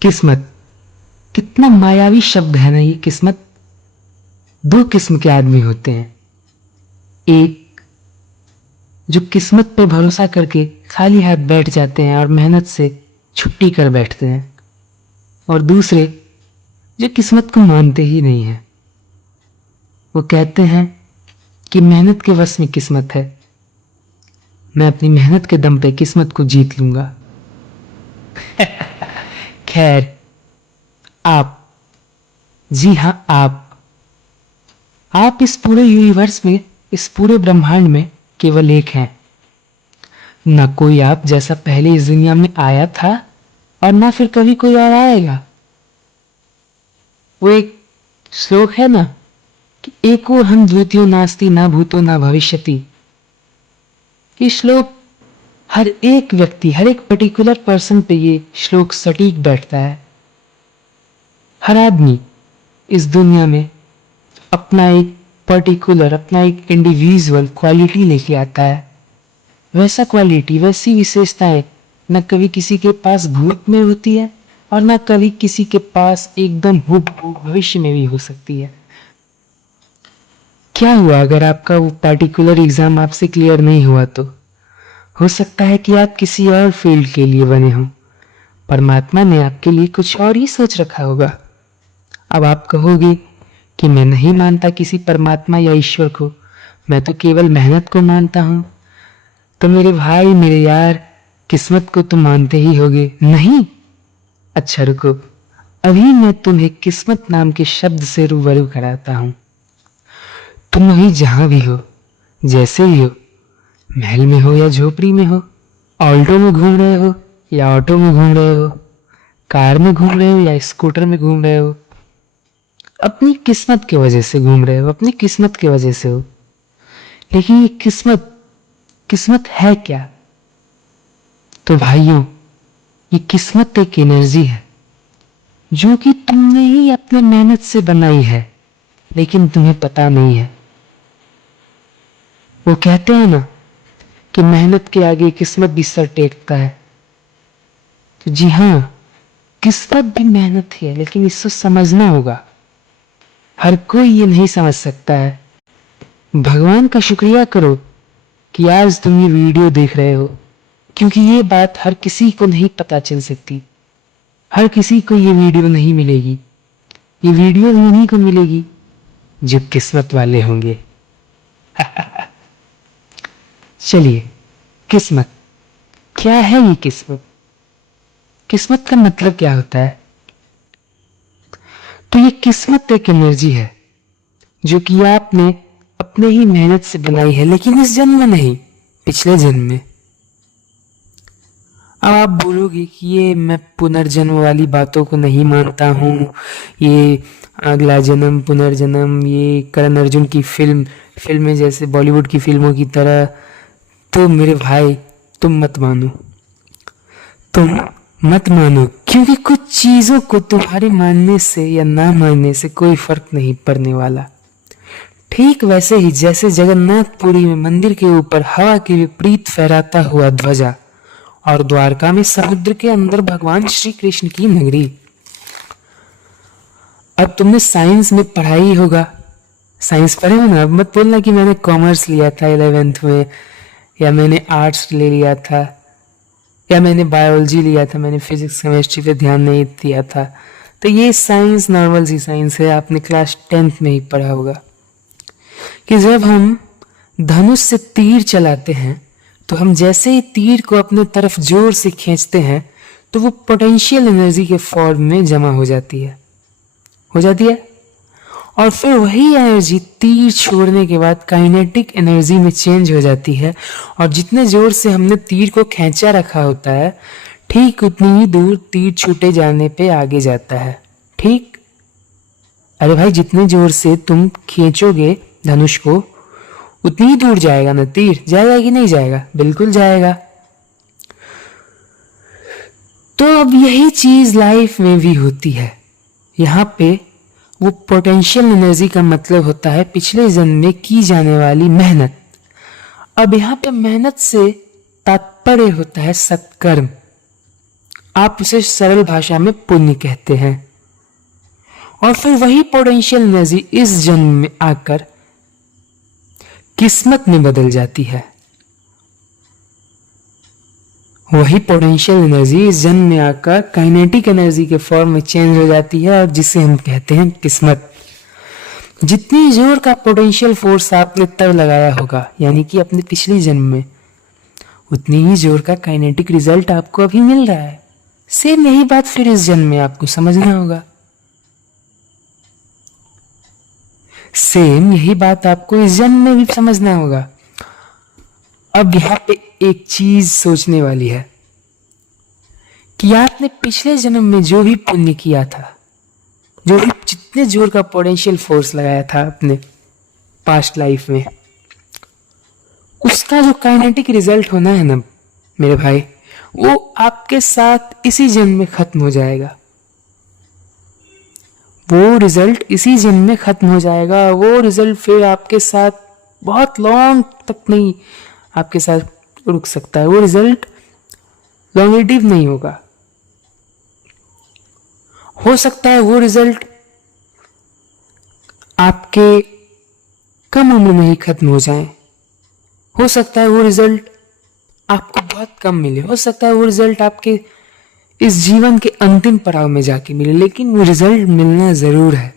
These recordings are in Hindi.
किस्मत कितना मायावी शब्द है ना ये किस्मत। दो किस्म के आदमी होते हैं। एक जो किस्मत पर भरोसा करके खाली हाथ बैठ जाते हैं और मेहनत से छुट्टी कर बैठते हैं, और दूसरे जो किस्मत को मानते ही नहीं है। वो कहते हैं कि मेहनत के वश में किस्मत है, मैं अपनी मेहनत के दम पे किस्मत को जीत लूंगा। खैर, आप, जी हाँ आप इस पूरे यूनिवर्स में, इस पूरे ब्रह्मांड में केवल एक हैं। ना कोई आप जैसा पहले इस दुनिया में आया था और ना फिर कभी कोई और आएगा। वो एक श्लोक है ना कि एको हम द्वितीयो नास्ति ना भूतो ना भविष्यति। ये श्लोक हर एक व्यक्ति, हर एक पर्टिकुलर पर्सन पे ये श्लोक सटीक बैठता है। हर आदमी इस दुनिया में अपना एक पर्टिकुलर, अपना एक इंडिविजुअल क्वालिटी लेके आता है। वैसा क्वालिटी, वैसी विशेषताएं न कभी किसी के पास भूत में होती है और न कभी किसी के पास एकदम हूबहू भविष्य में भी हो सकती है। क्या हुआ अगर आपका वो पर्टिकुलर एग्जाम आपसे क्लियर नहीं हुआ? तो हो सकता है कि आप किसी और फील्ड के लिए बने हों। परमात्मा ने आपके लिए कुछ और ही सोच रखा होगा। अब आप कहोगे कि मैं नहीं मानता किसी परमात्मा या ईश्वर को, मैं तो केवल मेहनत को मानता हूं। तो मेरे भाई, मेरे यार, किस्मत को तुम मानते ही होगे, नहीं? अच्छा रुको, अभी मैं तुम्हें किस्मत नाम के शब्द से रूबरू कराता हूं। तुम अभी जहां भी हो, जैसे भी हो, महल में हो या झोपड़ी में हो, ऑल्टो में घूम रहे हो या ऑटो में घूम रहे हो, कार में घूम रहे हो या स्कूटर में घूम रहे हो, अपनी किस्मत की वजह से घूम रहे हो, अपनी किस्मत की वजह से हो। लेकिन ये किस्मत, किस्मत है क्या? तो भाइयों, ये किस्मत एक एनर्जी है जो कि तुमने ही अपने मेहनत से बनाई है, लेकिन तुम्हें पता नहीं है। वो कहते हैं ना कि मेहनत के आगे किस्मत भी सर टेकता है। तो जी हाँ, किस्मत भी मेहनत ही है, लेकिन इसको समझना होगा। हर कोई ये नहीं समझ सकता है। भगवान का शुक्रिया करो कि आज तुम ये वीडियो देख रहे हो, क्योंकि ये बात हर किसी को नहीं पता चल सकती। हर किसी को ये वीडियो नहीं मिलेगी। ये वीडियो उन्हीं को मिलेगी जो किस्मत वाले होंगे। चलिए, किस्मत क्या है? ये किस्मत, किस्मत का मतलब क्या होता है? तो ये किस्मत एक एनर्जी है जो कि आपने अपने ही मेहनत से बनाई है, लेकिन इस जन्म में नहीं, पिछले जन्म में। अब आप बोलोगे कि ये मैं पुनर्जन्म वाली बातों को नहीं मानता हूँ, ये अगला जन्म, पुनर्जन्म, ये करण अर्जुन की फिल्में जैसे बॉलीवुड की फिल्मों की तरह। तो मेरे भाई, तुम मत मानो, तुम मत मानो, क्योंकि कुछ चीजों को तुम्हारे मानने से या ना मानने से कोई फर्क नहीं पड़ने वाला। ठीक वैसे ही जैसे जगन्नाथपुरी में मंदिर के ऊपर हवा के विपरीत फहराता हुआ ध्वजा और द्वारका में समुद्र के अंदर भगवान श्री कृष्ण की नगरी। अब तुमने साइंस में पढ़ा ही होगा, साइंस पढ़े हो ना? अब मत बोलना कि मैंने कॉमर्स लिया था 11th में, या मैंने आर्ट्स ले लिया था, या मैंने बायोलॉजी लिया था, मैंने फिजिक्स केमिस्ट्री पे ध्यान नहीं दिया था। तो ये साइंस नॉर्मल सी साइंस है, आपने क्लास 10th में ही पढ़ा होगा कि जब हम धनुष से तीर चलाते हैं तो हम जैसे ही तीर को अपने तरफ जोर से खींचते हैं तो वो पोटेंशियल एनर्जी के फॉर्म में जमा हो जाती है, और फिर वही एनर्जी तीर छोड़ने के बाद काइनेटिक एनर्जी में चेंज हो जाती है, और जितने जोर से हमने तीर को खींचा रखा होता है, ठीक उतनी ही दूर तीर छूटे जाने पे आगे जाता है। ठीक? अरे भाई, जितने जोर से तुम खींचोगे धनुष को, उतनी ही दूर जाएगा ना तीर। जाएगा कि नहीं जाएगा? बिल्कुल जाएगा। तो अब यही चीज लाइफ में भी होती है। यहाँ पे वो पोटेंशियल एनर्जी का मतलब होता है पिछले जन्म में की जाने वाली मेहनत। अब यहाँ पे मेहनत से तात्पर्य होता है सत्कर्म। आप उसे सरल भाषा में पुण्य कहते हैं। और फिर वही पोटेंशियल एनर्जी इस जन्म में आकर किस्मत में बदल जाती है। वही पोटेंशियल एनर्जी इस जन्म में आकर काइनेटिक एनर्जी के फॉर्म में चेंज हो जाती है, और जिसे हम कहते हैं किस्मत। जितनी जोर का पोटेंशियल फोर्स आपने तब लगाया होगा, यानी कि अपने पिछले जन्म में, उतनी ही जोर का काइनेटिक रिजल्ट आपको अभी मिल रहा है। सेम यही बात फिर इस जन्म में आपको समझना होगा। सेम यही बात आपको इस जन्म में भी समझना होगा। अब यहां पे एक चीज सोचने वाली है कि आपने पिछले जन्म में जो भी पुण्य किया था, जो भी जितने जोर का पोटेंशियल फोर्स लगाया था अपने पास्ट लाइफ में, उसका जो काइनेटिक रिजल्ट होना है ना मेरे भाई, वो आपके साथ इसी जन्म में खत्म हो जाएगा। वो रिजल्ट इसी जन्म में खत्म हो जाएगा। वो रिजल्ट फिर आपके साथ बहुत लॉन्ग तक नहीं आपके साथ रुक सकता है। वो रिजल्ट लॉन्गेटिव नहीं होगा। हो सकता है वो रिजल्ट आपके कम उम्र में ही खत्म हो जाए। हो सकता है वो रिजल्ट आपको बहुत कम मिले। हो सकता है वो रिजल्ट आपके इस जीवन के अंतिम पड़ाव में जाके मिले, लेकिन वो रिजल्ट मिलना जरूर है।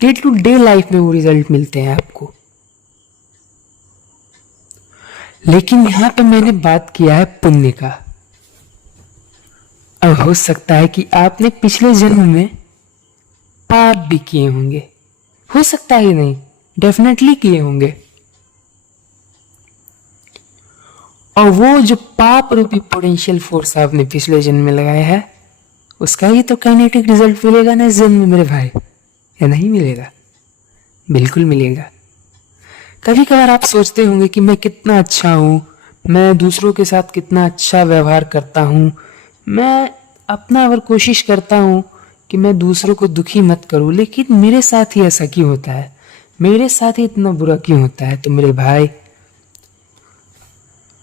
डे टू डे लाइफ में वो रिजल्ट मिलते हैं आपको। लेकिन यहां पे मैंने बात किया है पुण्य का। अब हो सकता है कि आपने पिछले जन्म में पाप भी किए होंगे। हो सकता ही नहीं, डेफिनेटली किए होंगे। और वो जो पाप रूपी पोटेंशियल फोर्स आपने पिछले जन्म में लगाया है, उसका ही तो काइनेटिक रिजल्ट मिलेगा ना इस जन्म में मेरे भाई, या नहीं मिलेगा? बिल्कुल मिलेगा। कभी कभार आप सोचते होंगे कि मैं कितना अच्छा हूं, मैं दूसरों के साथ कितना अच्छा व्यवहार करता हूं, मैं अपना अगर कोशिश करता हूं कि मैं दूसरों को दुखी मत करूं, लेकिन मेरे साथ ही ऐसा क्यों होता है, मेरे साथ ही इतना बुरा क्यों होता है? तो मेरे भाई,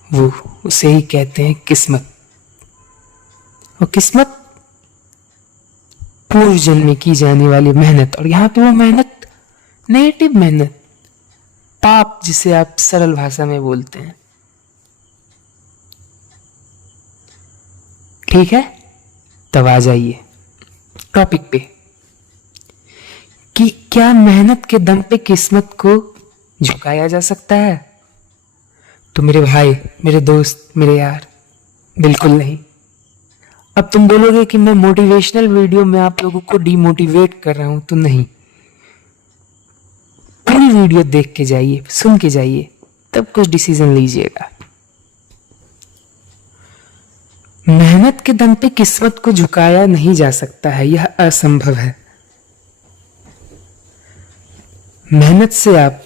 वो उसे ही कहते हैं किस्मत। और किस्मत पूर्व जन्म में की जाने वाली मेहनत, और यहां पे वो मेहनत नेगेटिव मेहनत, पाप, जिसे आप सरल भाषा में बोलते हैं। ठीक है, तब आ जाइए टॉपिक पे कि क्या मेहनत के दम पे किस्मत को झुकाया जा सकता है? तो मेरे भाई, मेरे दोस्त, मेरे यार, बिल्कुल नहीं। अब तुम बोलोगे कि मैं मोटिवेशनल वीडियो में आप लोगों को डिमोटिवेट कर रहा हूं, तो नहीं। पूरी वीडियो देख के जाइए, सुन के जाइए, तब कुछ डिसीजन लीजिएगा। मेहनत के दम पे किस्मत को झुकाया नहीं जा सकता है, यह असंभव है। मेहनत से आप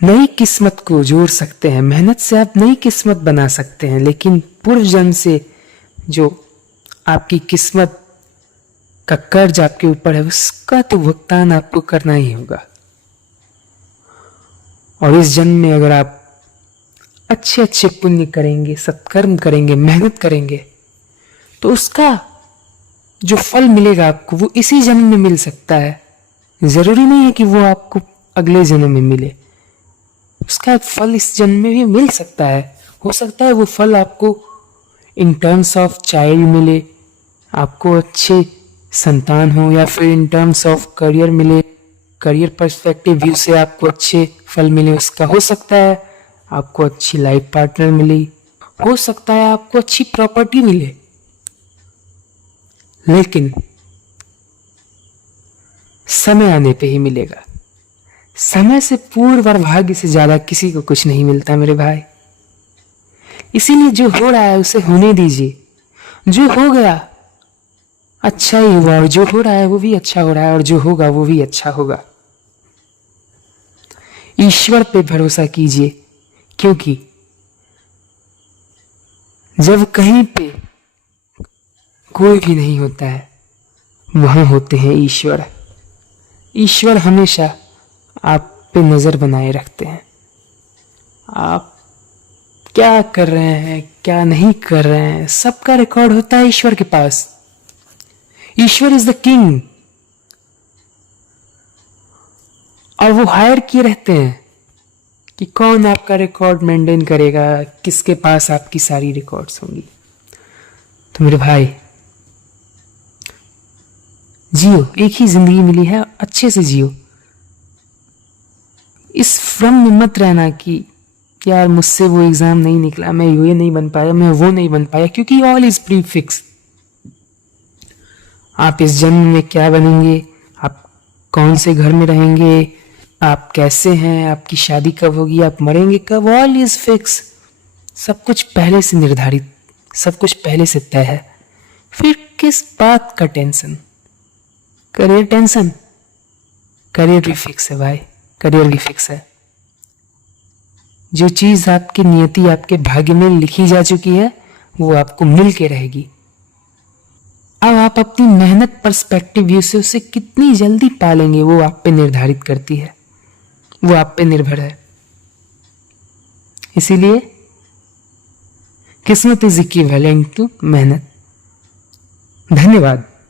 नई किस्मत को जोड़ सकते हैं, मेहनत से आप नई किस्मत बना सकते हैं, लेकिन पूर्व जन्म से जो आपकी किस्मत का कर्ज आपके ऊपर है, उसका तो भुगतान आपको करना ही होगा। और इस जन्म में अगर आप अच्छे अच्छे पुण्य करेंगे, सत्कर्म करेंगे, मेहनत करेंगे, तो उसका जो फल मिलेगा आपको, वो इसी जन्म में मिल सकता है। जरूरी नहीं है कि वो आपको अगले जन्म में मिले। उसका फल इस जन्म में भी मिल सकता है। हो सकता है वो फल आपको इन टर्म्स ऑफ चाइल्ड मिले, आपको अच्छे संतान हो, या फिर इन टर्म्स ऑफ करियर मिले, करियर पर्सपेक्टिव व्यू से आपको अच्छे फल मिले। उसका हो सकता है आपको अच्छी लाइफ पार्टनर मिले, हो सकता है आपको अच्छी प्रॉपर्टी मिले, लेकिन समय आने पे ही मिलेगा। समय से पूर्व और भाग्य से ज्यादा किसी को कुछ नहीं मिलता मेरे भाई। इसीलिए जो हो रहा है उसे होने दीजिए। जो हो गया अच्छा ही हुआ, और जो हो रहा है वो भी अच्छा हो रहा है, और जो होगा वो भी अच्छा होगा। ईश्वर पे भरोसा कीजिए, क्योंकि जब कहीं पे कोई भी नहीं होता है, वहां होते हैं ईश्वर। ईश्वर हमेशा आप पे नजर बनाए रखते हैं। आप क्या कर रहे हैं, क्या नहीं कर रहे हैं, सबका रिकॉर्ड होता है ईश्वर के पास। ईश्वर इज द किंग, और वो हायर किए रहते हैं कि कौन आपका रिकॉर्ड मेंटेन करेगा, किसके पास आपकी सारी रिकॉर्ड्स होंगी। तो मेरे भाई, जियो, एक ही जिंदगी मिली है, अच्छे से जियो। इस भ्रम में मत रहना कि यार मुझसे वो एग्जाम नहीं निकला, मैं ये नहीं बन पाया, मैं वो नहीं बन पाया, क्योंकि ऑल इज प्री फिक्स। आप इस जन्म में क्या बनेंगे, आप कौन से घर में रहेंगे, आप कैसे हैं, आपकी शादी कब होगी, आप मरेंगे कब, ऑल इज फिक्स। सब कुछ पहले से निर्धारित, सब कुछ पहले से तय है। फिर किस बात का टेंशन? Career tension? करियर भी फिक्स है भाई, करियर भी फिक्स है। जो चीज आपकी नियति, आपके भाग्य में लिखी जा चुकी है, वो आपको मिल के रहेगी। अब आप अपनी मेहनत पर्सपेक्टिव व्यू से उसे कितनी जल्दी पालेंगे, वो आप पे निर्धारित करती है, वो आप पे निर्भर है। इसीलिए किस्मत इज इक्विवेलेंट टू मेहनत। धन्यवाद।